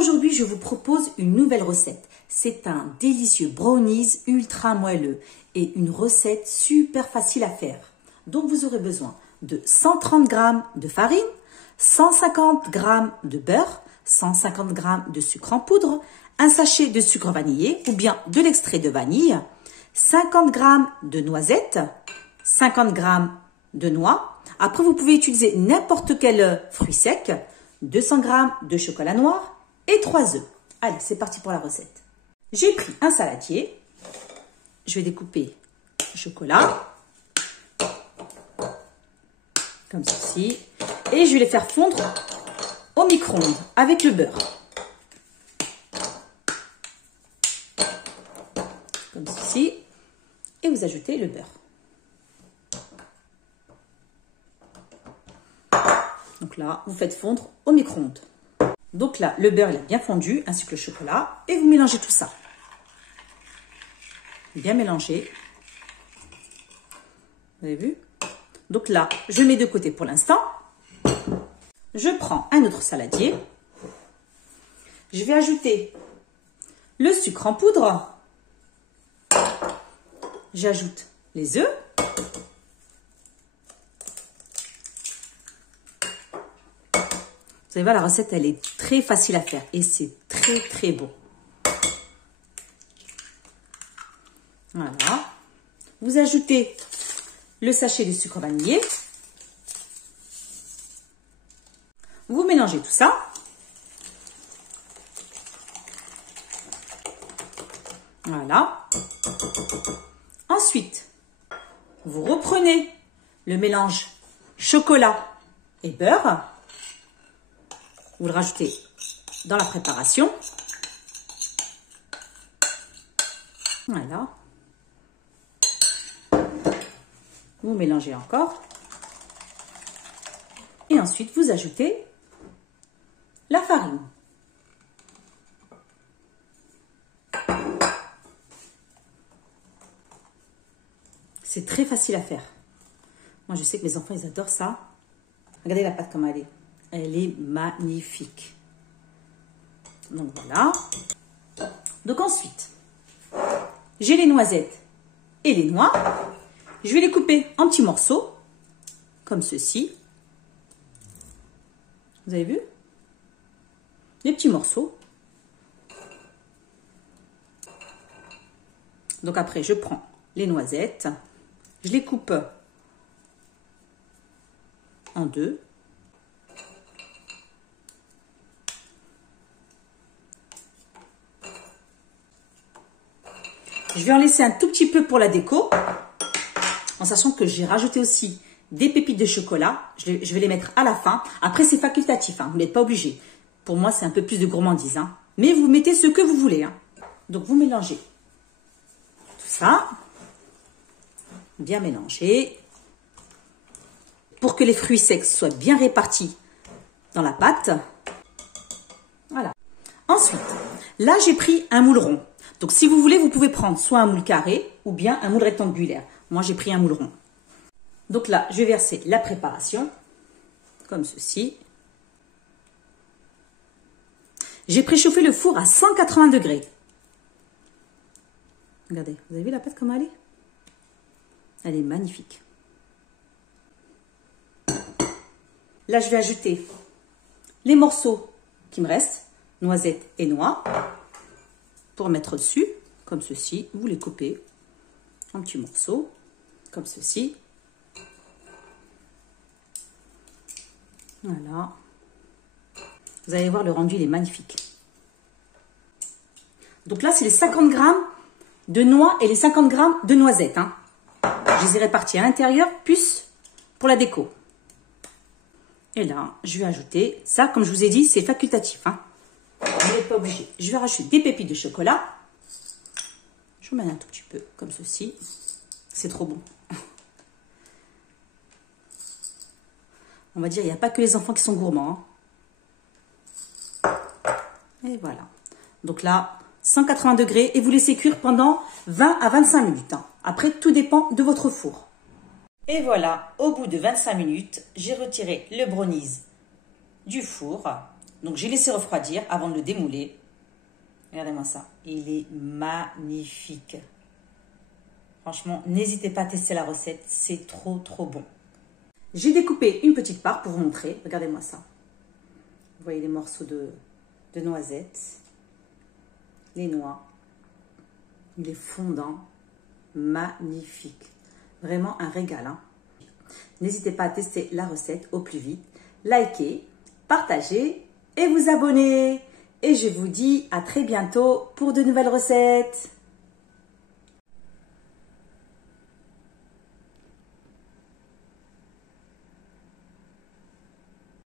Aujourd'hui, je vous propose une nouvelle recette. C'est un délicieux brownies ultra moelleux et une recette super facile à faire. Donc, vous aurez besoin de 130 g de farine, 150 g de beurre, 150 g de sucre en poudre, un sachet de sucre vanillé ou bien de l'extrait de vanille, 50 g de noisettes, 50 g de noix. Après, vous pouvez utiliser n'importe quel fruit sec, 200 g de chocolat noir et 3 œufs. Allez, c'est parti pour la recette. J'ai pris un saladier. Je vais découper le chocolat, comme ceci. Et je vais les faire fondre au micro-ondes avec le beurre. Comme ceci. Et vous ajoutez le beurre. Donc là, vous faites fondre au micro-ondes. Donc là, le beurre il a bien fondu, ainsi que le chocolat. Et vous mélangez tout ça. Bien mélangé. Vous avez vu? Donc là, je mets de côté pour l'instant. Je prends un autre saladier. Je vais ajouter le sucre en poudre. J'ajoute les œufs. Vous allez voir, la recette, elle est très facile à faire et c'est très bon. Voilà. Vous ajoutez le sachet de sucre vanillé. Vous mélangez tout ça. Voilà. Ensuite, vous reprenez le mélange chocolat et beurre. Vous le rajoutez dans la préparation. Voilà. Vous mélangez encore. Et ensuite, vous ajoutez la farine. C'est très facile à faire. Moi, je sais que mes enfants, ils adorent ça. Regardez la pâte comme elle est. Elle est magnifique. Donc voilà. Donc ensuite, j'ai les noisettes et les noix. Je vais les couper en petits morceaux, comme ceci. Vous avez vu? Des petits morceaux. Donc après, je prends les noisettes. Je les coupe en deux. Je vais en laisser un tout petit peu pour la déco, en sachant que j'ai rajouté aussi des pépites de chocolat. Je vais les mettre à la fin. Après, c'est facultatif, hein, vous n'êtes pas obligé. Pour moi, c'est un peu plus de gourmandise. Hein. Mais vous mettez ce que vous voulez. Hein. Donc, vous mélangez tout ça. Bien mélangé. Pour que les fruits secs soient bien répartis dans la pâte. Voilà. Ensuite, là, j'ai pris un moule rond. Donc, si vous voulez, vous pouvez prendre soit un moule carré ou bien un moule rectangulaire. Moi, j'ai pris un moule rond. Donc là, je vais verser la préparation, comme ceci. J'ai préchauffé le four à 180 degrés. Regardez, vous avez vu la pâte comme elle est? Elle est magnifique. Là, je vais ajouter les morceaux qui me restent, noisettes et noix. Pour mettre dessus, comme ceci, vous les coupez en petits morceaux, comme ceci. Voilà. Vous allez voir, le rendu, il est magnifique. Donc là, c'est les 50 g de noix et les 50 g de noisettes. Hein. Je les ai répartis à l'intérieur, plus pour la déco. Et là, je vais ajouter, ça, comme je vous ai dit, c'est facultatif. Hein. Vous n'êtes pas obligé. Je vais rajouter des pépites de chocolat. Je mets un tout petit peu, comme ceci. C'est trop bon. On va dire, il n'y a pas que les enfants qui sont gourmands. Hein. Et voilà. Donc là, 180 degrés et vous laissez cuire pendant 20 à 25 minutes. Hein. Après, tout dépend de votre four. Et voilà, au bout de 25 minutes, j'ai retiré le brownies du four. Donc, j'ai laissé refroidir avant de le démouler. Regardez-moi ça. Il est magnifique. Franchement, n'hésitez pas à tester la recette. C'est trop, trop bon. J'ai découpé une petite part pour vous montrer. Regardez-moi ça. Vous voyez les morceaux de noisettes. Les noix. Il est fondant. Magnifique. Vraiment un régal. Hein. N'hésitez pas à tester la recette au plus vite. Likez, partagez et vous abonner. Et je vous dis à très bientôt pour de nouvelles recettes.